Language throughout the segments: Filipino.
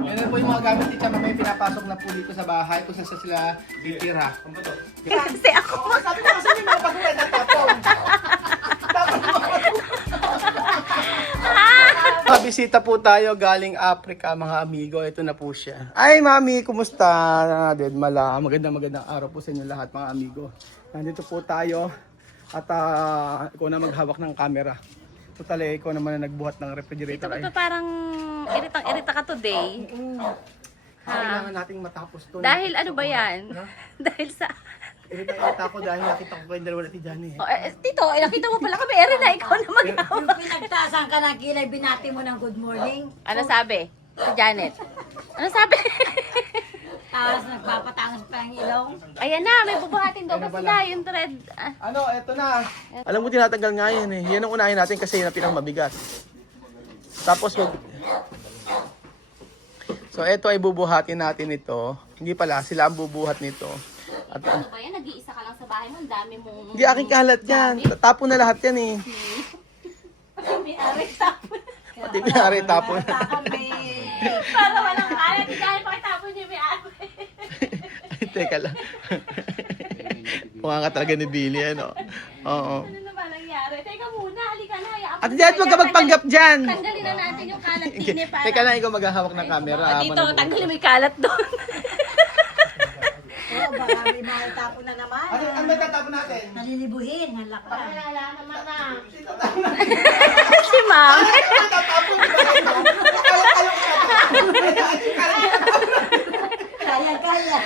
Yan na po yung mga gamit ni Chama, may pinapasok na po dito sa bahay kung saan sila titira. Kasi ako. Sabi ko kasi may mga pasulat na tapon. Bisita po tayo galing Africa, mga amigo. Ito na po siya. Ay, mami, kumusta? Dead mala. Magandang araw po sa inyo lahat, mga amigo. Nandito po tayo at ikaw na maghawak ng camera. Total, ikaw naman na nagbuhat ng refrigerator. Ito ba parang iritang-irita ka today? Kailangan nating matapos to. Dahil ano ba yan? Dahil sa... Irita ako dahil nakita ko kayong dalawa na si Johnny. Oh, tito, nakita mo pala kami. Erin na, ikaw naman. Yung pinagtasan ka ng kilay, binati mo ng good morning. Ano sabi? Si Janet. Ano sabi? Tapos nagpapatangos pa ang ilong. Ayan na, may bubuhatin daw Ayan na kasi pala. na yung thread. Ano, eto na. Alam mo, tinatanggal nga yan eh. Yan ang unahin natin kasi yun ang pinakamabigat. Tapos So, eto ay bubuhatin natin ito. Hindi pala, sila ang bubuhat nito. At Ano ba yan? Nag-iisa ka lang sa bahay mo. Ang dami mong... hindi aking kalat yan. Tapon na lahat yan eh. May ari tapon. Pati pinari tapon. Para walang kalat. Hindi dahil pakitapon niya may ari. Teka lang. Mukha ka talaga ni Billy, ano? Oo. Ano na ba nangyari? Teka muna, halika na. Hayaan At diyan, huwag ka magpanggap dyan. Tanggalin na natin yung kalat din para... Teka lang, ikaw maghahawak ng camera. Dito, tanggalin mo yung kalat doon. Oo, baka may mahitapon na naman. Ano ba tatapon natin? Nalilibuhin, halak ka. Si Ma'am. Kaya.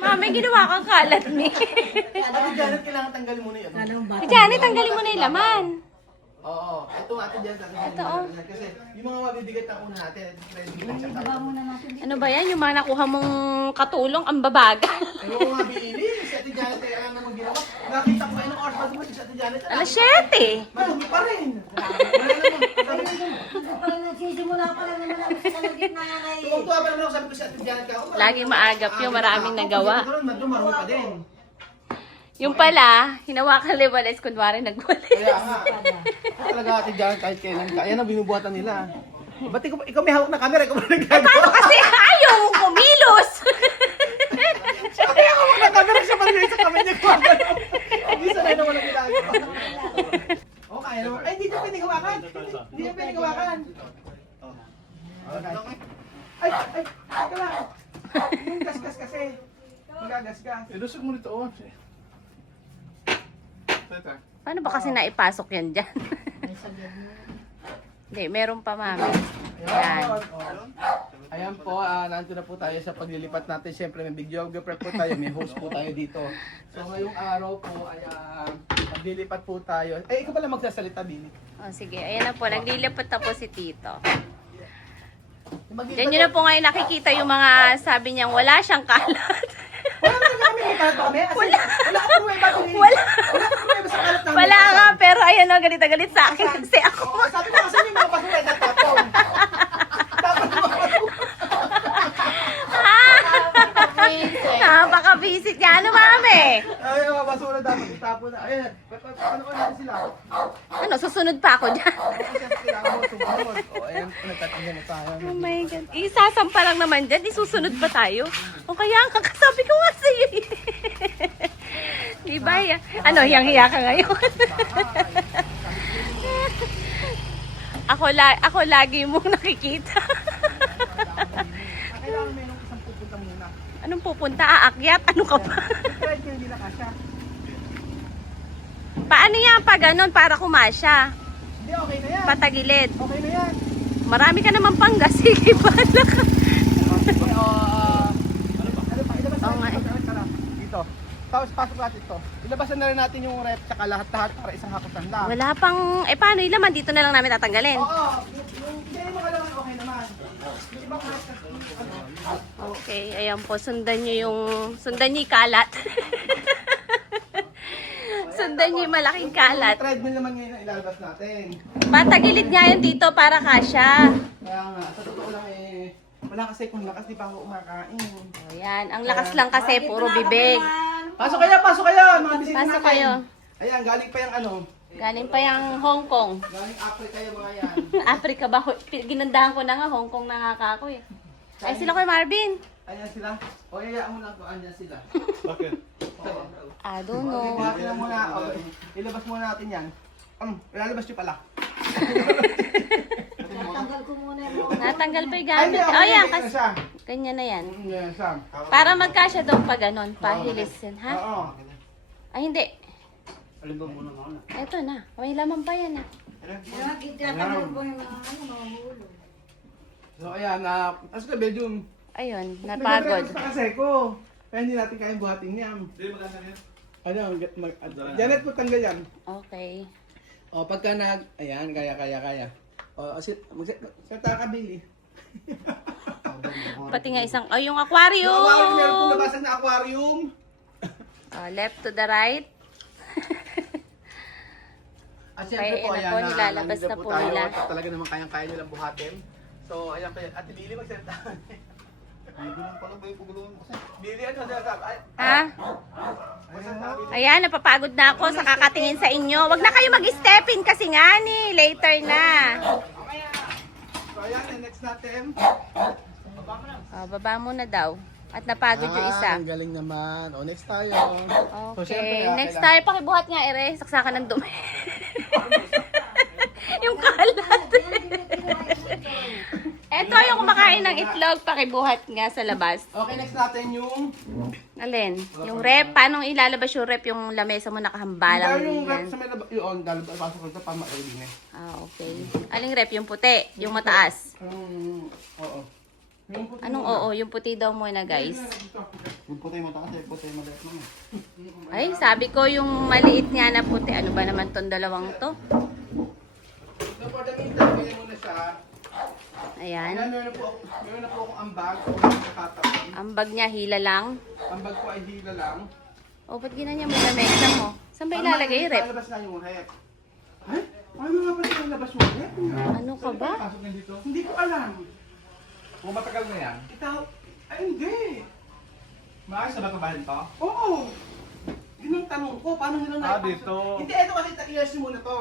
Ma'am, may ginawa kang kalat ni. Ate Janet, kailangan tanggalin mo na yun. Anong ba? Janet, tanggalin mo na yung laman. Oo, ito ate Janet. Ito, oh. Kasi yung mga mabibigat na una natin, Iba muna natin dito. Ano ba yan? Yung mga nakuha mong katulong, ang babagal. Ayaw ko nga Billy, si ate Janet, kaya lang naman ginawa. Nakita ko ilang oras pa dumating si ate Janet. Alas 7. Madumi pa rin. Hindi pa rin nagsisimula pa lang naman ako sa gitna na eh. Tuwag-tuwa pa naman ako, sabi ko si ate Janet ka. Laging maagap yung maraming nagawa. Marami pa din. Yung pala, hinawakan liwalis, kunwari nagwalis. Kaya nga. Talaga ate Janet, kahit kailan ka. Ayan ang binubuhatan nila. Ba't ikaw may hawak na camera? Ikaw ba nagagawa? Kasi ayaw mong kumilos. Sabi ako hawak na camera siya parang sa kamay niya. Hindi sanay naman ang ginagawa. Okay, ano? Ay, hindi niya pwedeng hawakan. Hindi niya pwedeng hawakan. Ay, teka lang. Yung gasgas kasi. Magagasgas. Ilusog mo nito, oh. Paano ba kasi naipasok yan dyan? Hindi, meron pa mami. Ayan. Ayan po, nandito na po tayo sa paglilipat natin. Siyempre may videographer po tayo, may host po tayo dito. So ngayong araw po ay maglilipat po tayo. Eh, ikaw pala magsasalita, Billy. O sige, ayan na po. Naglilipot na po si Tito. Maglilipat Diyan nyo na po ngayon nakikita yung mga sabi niyang wala siyang kalat. Wala naman kami, may kalat ba kami? Wala akong may bago nila. Wala. Wala akong may sa kalat namin. Wala nga, pero ayan na, galit na galit sa akin kasi ako. Oo, sabi ko kasi may mga pasulat na tapon. Tapon mo. Napaka-visit niya. Ano mami? Ay, mga basura dapat itapon na. Ayan, paano ko natin sila? Ano, susunod pa ako dyan. Kasi kailangan mo sumunod. O, ayan, nagtatingin na tayo. Oh my God. Isasampa lang naman dyan. Isusunod pa tayo. O kaya ang kakasabi ko nga sa'yo. Di ba? Ano, hiyang-hiya ka ngayon? ako lagi mong nakikita. Kailangan may nung isang pupunta muna. Anong pupunta? Aakyat? Ano ka pa? Try ko hindi na kasya. Paano yan pa ganun para kumasya? Hindi, okay na yan. Patagilid. Okay na yan. Marami ka naman pang gas. Sige, bahala ka. Ano pa? Ilabas Oo nga eh. natin. Dito. Tapos pasok natin ito. Ilabasan na rin natin yung rep tsaka lahat-lahat para isang hakutan lang. Wala pang, paano yung laman? Dito na lang namin tatanggalin. Oo. Yung hindi mo kalaman okay naman. Yung ibang rep kasi Okay, ayan po. Sundan nyo yung kalat. Sundan nyo yung malaking kalat. yung treadmill naman ngayon ang ilalabas natin. Patagilid nga yun dito para kasya. Kaya nga, sa totoo lang eh, wala kasi kung lakas di pa ako umakain. Ayan, ang lakas lang kasi, puro bibig. Pasok kayo, mga bisita natin. Pasok kayo. Ayan, galing pa yung ano, Galing pa yung Hong Kong. galing Africa yung mga yan. Africa ba? Ginandahan ko na nga, Hong Kong na nga ako eh. Ay, sila Kuya Marvin. Ayan sila. O, hayaan mo lang kung andyan sila. Bakit? I don't know. Buhatin lang muna. O, ilabas muna natin yan. Ilalabas nyo pala. Tanggal ko muna yung Natanggal pa yung Ay, gamit. hindi. Oh, yan. Okay, Kasi, siya. ganyan na yan. Yan, Sam. Para magkasya daw pa ganon. Pahilis yan, ha? Oo. Ay, hindi. Alin ba muna mga anak? Eto na. May laman pa yan, ha? tanggal ko yung mga ulo. So, ayan. Tapos na, Belgium. Ayun, napagod. Nagre-request pa kasi ko. Kaya hindi natin kayang buhatin yan. Hindi, magkasa yan. Ano, Janet po tanggal yan. Okay. O, pagka ayan, kaya. O, magsalita ka, Billy. Pati nga isang, oh, yung Yung aquarium, meron pong aquarium. nabasag na aquarium. Left to the right. At Okay, syempre po, ayan ayan po, nilalabas nandito na po tayo. nila. Talaga naman kayang-kaya nilang buhatin. So, ayan kaya, Ate Billy, magsalita. Hindi lang pala ba yung pagulungan kasi? Billy, ano sabi? Ha? Ayan, napapagod na ako sa kakatingin sa inyo. Wag na kayo mag-step in kasi nga ni, later na. So, ayan, next natin. Baba mo na daw. At napagod yung isa. Ang galing naman. O, next tayo. So, Okay, syempre, next kailangan- tayo, pakibuhat nga, Ere. Saksakan ng dumi. Yung kalat. Eto, yung kumakain ng itlog, pakibuhat nga sa labas. Okay, next natin yung... Alin? Yung rep. Paano ilalabas yung rep? Yung lamesa mo nakahambalang yung rep yan. sa may yun, lalabas pasok ko ito para ma-reading eh. Okay. Aling rep? Yung puti. Yung mataas. Oo. Yung puti Anong muna. oo? Yung puti daw muna, guys. Yung puti mataas eh, puti maliit lang eh. Ay, sabi ko yung maliit nga na puti. Ano ba naman tong dalawang to? So, for the meantime, ganyan muna siya. Ayan. Ayan, meron na po akong ambag. Nakataon. Ang bag niya, hila lang. Ambag ko ay hila lang. O, ba't ginanya mo yung lamesa mo? Saan ba ilalagay yung rep? Lalabas na yung rep. Ay? Paano nga ba siya labas yung rep? Ano ka ba? Pasok na dito? Hindi ko alam. Kung matagal na yan, Ikaw? Ay, hindi. maayos na ba kabahin to? Oo. Yun ang tanong ko. Paano nila naipasok? dito. Hindi, ito kasi i-years muna to.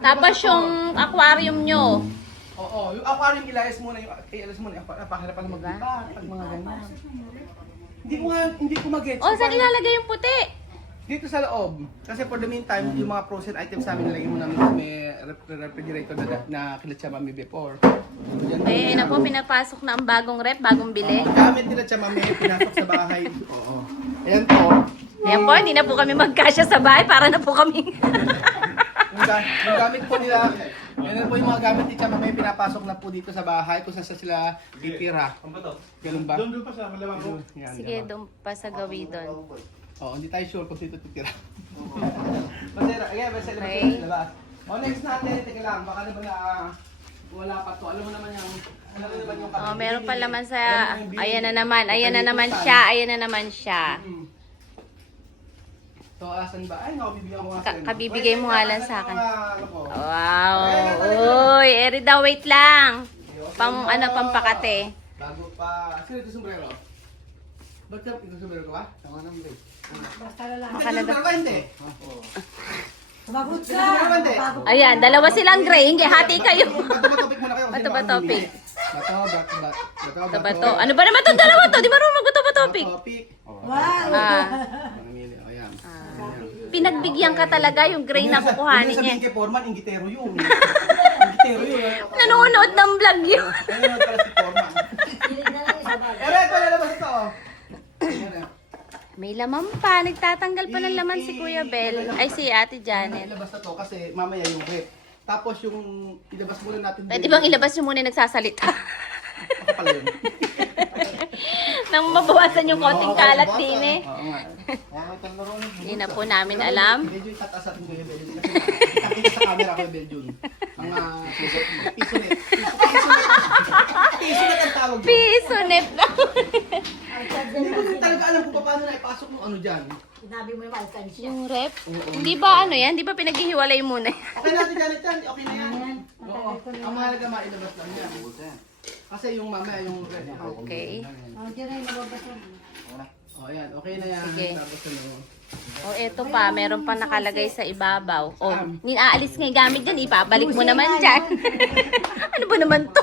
Tapos yung aquarium nyo. Oo, yung aquarium ilayas muna yung aquarium. Pakahirap pala maglipat pag mga ganyan. Hindi ko mag-gets. O, saan ilalagay yung puti? Dito sa loob. Kasi for the meantime, yung mga frozen items namin nilagay mo namin sa may refrigerator na kilat siya mami before. Yan. Eh, na po, pinapasok na ang bagong rep, bagong bili. Gamit nila siya mami, pinasok sa bahay. Oo. Ayan po. Ayan po, hindi na po kami magkasya sa bahay, para na po kami. Yung gamit po nila, yan po yung mga gamit ni Chama may pinapasok na po dito sa bahay kung saan sila titira. Ano ba to? Ganun ba? Doon pa sa malawang ko. Yan, Sige, ganun. doon pa sa gawi doon. Oo, hindi tayo sure kung dito titira. Masera, again, basta ilabas Okay. yung labas. O, next natin, teka lang, baka naman na wala pa to. Alam mo naman yung Oh, meron pa laman sa... Alam mo yung Ayan na naman, ayan na naman Kapilitan. siya, ayan na naman siya. So, asan ba? Ay, no, bibigyan ko nga Ka- sa'yo. kabibigay mo nga lang Asan sa akin. yung mga, ano ko? Wow! Uy, Erida, wait lang. Pampakate. Bago pa. Sino ito sombrero? Ba't ka ito sombrero ka ba? Tama naman din. Basta lang. Ito sombrero ka, hindi? Sumagot Ito sombrero ka, hindi? Ayan, dalawa silang gray. Hindi, hati kayo. Bato ba topic muna kayo? Bato ba topic? Bato Ito ba to? Ano ba naman itong dalawa to? Di marunong magbato ba topic? Topic. Wow! Ah, Mamili, o yan. pinagbigyan ka talaga yung gray na kukuhanin niya. Sabihin kay Foreman, ingitero yun. Ingitero yun. Nanonood ng vlog yun. Ayun, pala si Foreman. Kilig na lang isa ba? Ito, lalabas ito. oh. Ayan, May laman pa. Nagtatanggal pa ng laman si Kuya Bel. Ay, si Ate Janet. Ilabas na to kasi mamaya yung rep. Tapos yung ilabas muna natin. Pwede bang ilabas yung muna yung nagsasalita? Ako pala yun. Nang mabawasan yung konting kalat din eh. Oo nga. Hindi na po namin alam. Medyo itataas natin ko yung Beljun. Kasi nakita sa camera ko yung Beljun. Ang piso net. Piso net ang tawag doon. Piso net lang. Hindi ko din talaga alam kung paano na ipasok yung ano dyan. Sinabi mo yung alkansya. Yung rep? Hindi ba ano yan? Di ba pinaghihiwalay muna yan? Okay natin Janet yan. Okay na yan. Oo. Ang mahalaga mailabas lang yan. Kasi yung mamaya yung red. Okay. Oh, dyan na yung nababasa. Oh, ayan. Okay na yan. Sige. Tapos ano. O eto pa, meron pang nakalagay sa ibabaw. O, ninaalis nga yung gamit dyan, ibabalik mo naman dyan. Ano ba naman to?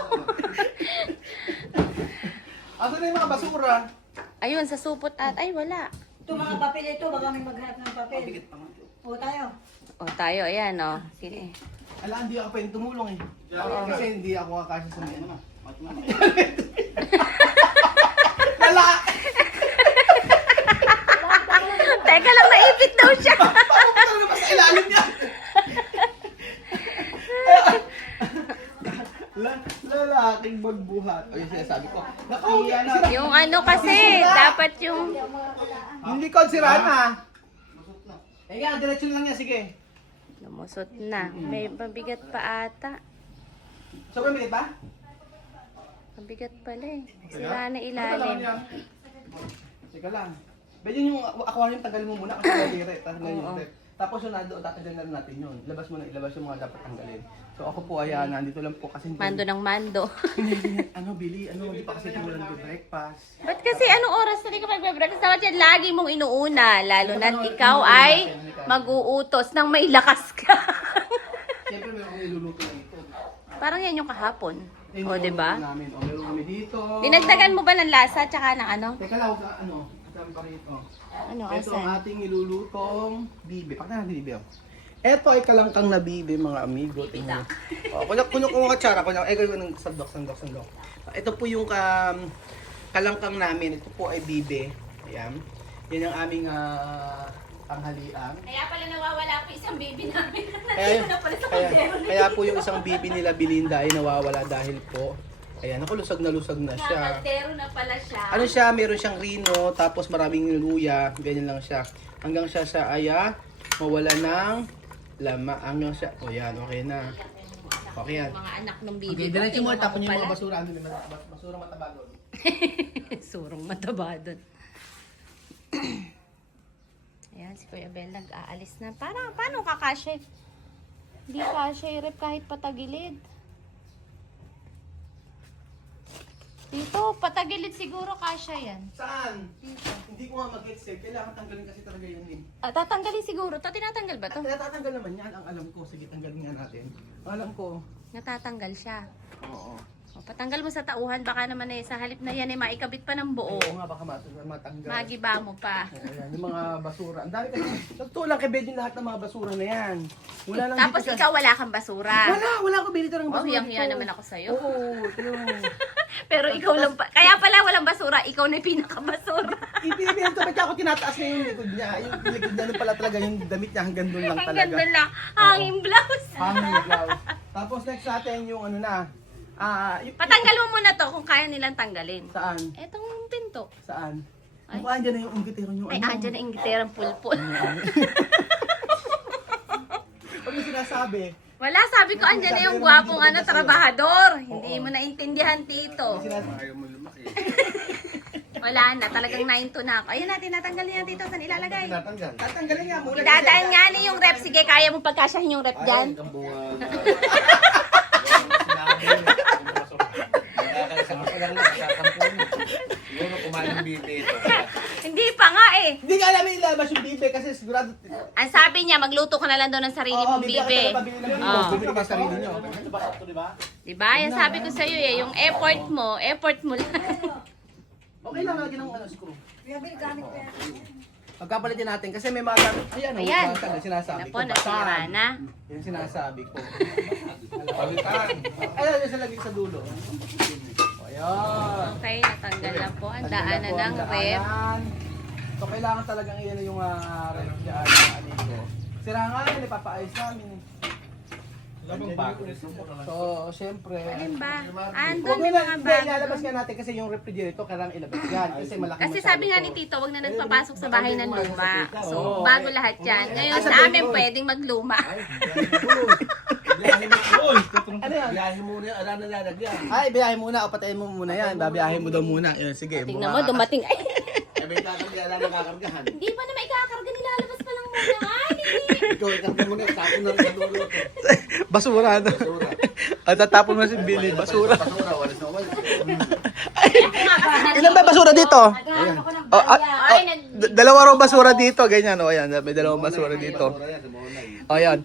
Asa na yung mga basura? Ayun, sa supot at, ay wala. Ito mga papel ito, baka may maghanap ng papel. O tayo. O tayo, ayan o. Sige. Ala, hindi ako pwedeng tumulong eh. Kasi hindi ako kakasya sa mga. Lala! Teka lang, naipit daw siya. Paano na ba sa ilalim niya? Lalaking magbuhat. Ayun sinasabi ko. Nakauya na. Yung ano kasi, dapat yung... Yung likod si Rana. Eh nga, diretso lang niya. Sige. Lumusot na. May mabigat pa ata. So, kami ba? Mabigat pala eh. Sira na Ano ilalim. yan? Teka lang. Medyo yung aquarium, tanggalin mo muna kasi may rep. Tapos yung nado, tatanggalin na rin natin yun. Ilabas mo na, ilabas yung mga dapat tanggalin. So ako po, ayan, nandito lang po kasi... Mando ng mando. Ano, Billy? Ano, hindi pa kasi tumulan ng breakfast. Ba't kasi anong oras na di ka mag-breakfast? Dapat yan lagi mong inuuna. Lalo na't ikaw ay mag-uutos nang may lakas ka. Siyempre, meron kong iluluto na ito. Parang yan yung kahapon. O, diba? Namin. O, meron kami dito. Dinagdagan mo ba ng lasa tsaka ng ano? Teka lang, ano, kasama pa rito. Ano, Ito ang asan? ating nilulutong bibe. Pakita natin bibe. Ito ay kalangkang na bibe, mga amigo. Tingnan. O, kunyok ko mga tsara. Kunyok, ng sandok. Ito po yung kalangkang namin. Ito po ay bibe. Ayan. Yan ang aming tanghalian. Kaya pala nawawala po isang baby namin. Kaya po yung isang bibi nila Belinda ay nawawala dahil po, ayan, ako lusag na siya. Nakaldero na pala siya. Ano siya, meron siyang rino, tapos maraming luya, ganyan lang siya. Hanggang siya sa mawala ng lama. Hanggang siya, o yan, okay na. Okay yan. Mga anak ng baby. Okay, diretso mo, tapon yung mga pala. basura. Ano, basura mataba doon. Surong mataba doon. Ayan, si Kuya Bel nag-aalis na. Paano kakasya? Hindi kasya yung rep kahit patagilid. Dito, patagilid siguro kasya yan. Saan? Hindi ko nga mag-get set. Kailangan tanggalin kasi talaga yan eh. Tatanggalin siguro. Tinatanggal ba to? Natatanggal naman yan, ang alam ko. Sige, tanggalin nga natin. Ang alam ko. Natatanggal siya. Oo. O, patanggal mo sa tauhan. Baka naman sa halip na yan maikabit pa ng buo. Oo nga, baka matanggal. Magiba mo pa. Ayan, yung mga basura. Ang dami kasi. Totoo lang kay Bedin lahat ng mga basura na yan. Wala lang Tapos dito ikaw wala kang basura. Wala ko Bedin ng Oh, basura. hiyang-hiya naman ako sa'yo. Oo, yun. Pero ikaw lang pa. Kaya pala walang basura. Ikaw na yung pinakabasura. Ipinipin ko, ba't ako tinataas na yung likod niya? Yung likod niya, nun pala talaga yung damit niya hanggang doon lang Ang talaga. ganda lang. Hanging blouse. Hanging blouse. Tapos next natin yung ano na. Patanggal mo muna to kung kaya nilang tanggalin. Saan? Etong pinto. Saan? Ay. Mukha andyan na yung inggitero yung Ay, andyan na ingiterang pulpul. Pag may sinasabi, Wala, sabi ko andyan na yung gwapong trabahador. Hindi mo naintindihan, Tito. ayaw mo lumaki. Wala na, talagang 9 to na ako. Ayun natin, natanggalin yan, Tito. Saan ilalagay? Tinatanggal. Tatanggalin nga muna. Idadaan nga ni yung rep. Sige, kaya mo pagkasyahin yung rep dyan. Ang bunga. Yun ang kumain ng bibi ito. Hindi pa nga eh. Hindi ka alam ilabas yung bibe kasi sigurado. Ang sabi niya, magluto ka na lang daw ng sarili mong bibe. Oo. Bibili ka sarili niyo. Diba? Yan sabi ko sa'yo eh. Yung effort mo lang. Okay lang lagi ng screw. Kuya Bill, gamit ko yan. Pagkapalitin natin kasi may mga ayan, Ayan. basag na sinasabi Yan ko. po, nasira na. Yung sinasabi ko. Palitan. Ayan, yung sa lagi sa dulo. Ayan. Okay, natanggal na po. Ang daanan ng rep. So, kailangan talagang iyan yung rep dyan, amigo. Sira nga yun, ipapaayos namin. So, syempre. Alin ba? Huwag Andun mo yung na, mga hindi, bago. ilalabas nga natin kasi yung refrigerator kailangan ilabas yan. Kasi malaki Kasi masyado sabi nga to. ni Tito, wag na nagpapasok sa bahay ng luma. So, Oo. bago lahat yan. Ngayon sa amin, pwedeng magluma. Ano yan? Biyahe muna yan. Ala na lalagyan. Ay, biyahe muna. O, patayin mo muna yan. Babiyahe mo daw muna. Yun, sige. Tingnan mo, dumating. Ay, Eh, may kakarga. Ala na kakargahan. hindi pa na may kakarga. Nilalabas pa lang muna. Ay, hindi. Ikaw, ikarga mo na. Tapon na rin sa dulo ito. Basura na. Basura. At tatapon mo si Billy. Basura. Basura. Walis na walis. Ilan ba basura dito? Naghahanap ako ng Oh, Ay, dalawa raw basura dito. Ganyan, o. Ayan, may dalawang basura dito. Basura yan sa mga unay. O, ayan.